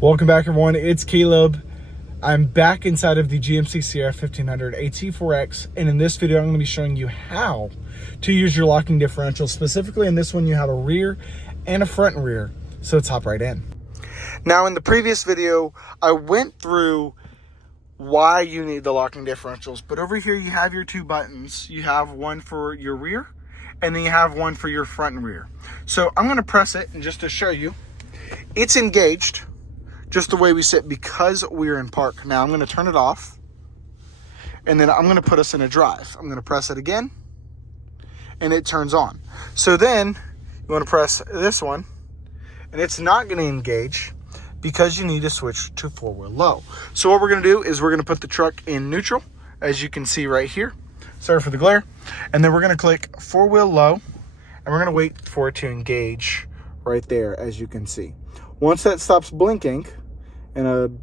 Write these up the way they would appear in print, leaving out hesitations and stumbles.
Welcome back, everyone. It's Caleb. I'm back inside of the GMC Sierra 1500 AT4X, and in this video I'm going to be showing you how to use your locking differential. Specifically in this one you have a rear and a front and rear, so let's hop right in. Now in the previous video I went through why you need the locking differentials, but over here you have your two buttons. You have one for your rear and then you have one for your front and rear. So I'm going to press it, and just to show you, it's engaged just the way we sit because we're in park. Now I'm going to turn it off, and then I'm going to put us in a drive. I'm going to press it again, and it turns on. So then you want to press this one, and it's not going to engage because you need to switch to four-wheel low. So what we're going to do is we're going to put the truck in neutral, as you can see right here. Sorry for the glare. And then we're going to click four-wheel low, and we're going to wait for it to engage right there, as you can see. Once that stops blinking, and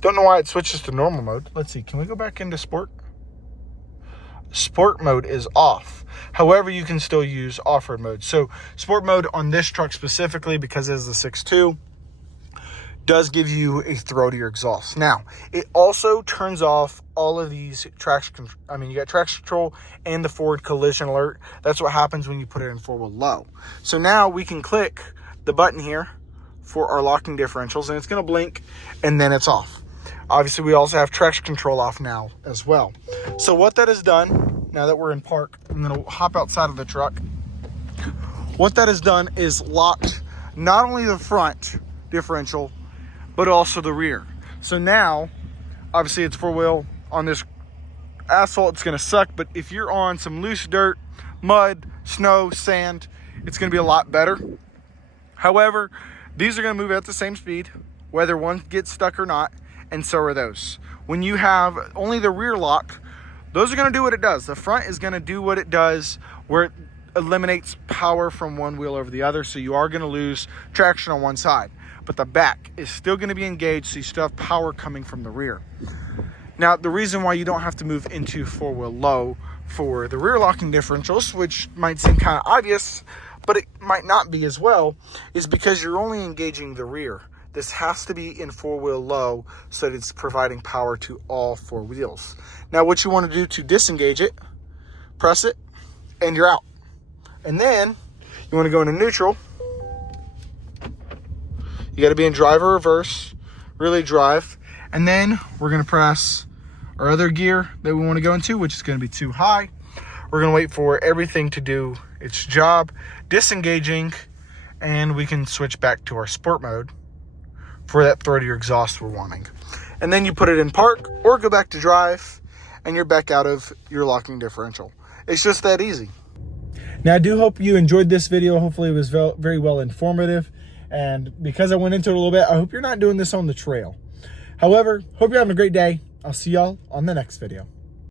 don't know why it switches to normal mode. Let's see, can we go back into sport? Sport mode is off. However, you can still use off-road mode. So sport mode on this truck specifically, because it is the 6.2, does give you a throatier exhaust. Now, it also turns off all of these traction control. I mean, you got traction control and the forward collision alert. That's what happens when you put it in four-wheel low. So now we can click the button here for our locking differentials, and it's going to blink, and then it's off. Obviously, we also have traction control off now as well. So what that has done, now that we're in park, I'm going to hop outside of the truck. What that has done is locked not only the front differential, but also the rear. So now, obviously it's four-wheel. On this asphalt, it's going to suck, but if you're on some loose dirt, mud, snow, sand, it's going to be a lot better. However, these are going to move at the same speed, whether one gets stuck or not, and so are those. When you have only the rear lock, those are going to do what it does. The front is going to do what it does, where it eliminates power from one wheel over the other, so you are going to lose traction on one side. But the back is still going to be engaged, so you still have power coming from the rear. Now, the reason why you don't have to move into four-wheel low for the rear locking differentials, which might seem kind of obvious, but it might not be as well, is because you're only engaging the rear. This has to be in four-wheel low so that it's providing power to all four wheels. Now, what you want to do to disengage it, press it, and you're out. And then you want to go into neutral. You got to be in drive or reverse, really drive. And then we're going to press our other gear that we want to go into, which is going to be too high. We're going to wait for everything to do its job, disengaging, and we can switch back to our sport mode for that throatier exhaust we're wanting. And then you put it in park or go back to drive, and you're back out of your locking differential. It's just that easy. Now, I do hope you enjoyed this video. Hopefully it was very well informative. And because I went into it a little bit, I hope you're not doing this on the trail. However, hope you're having a great day. I'll see y'all on the next video.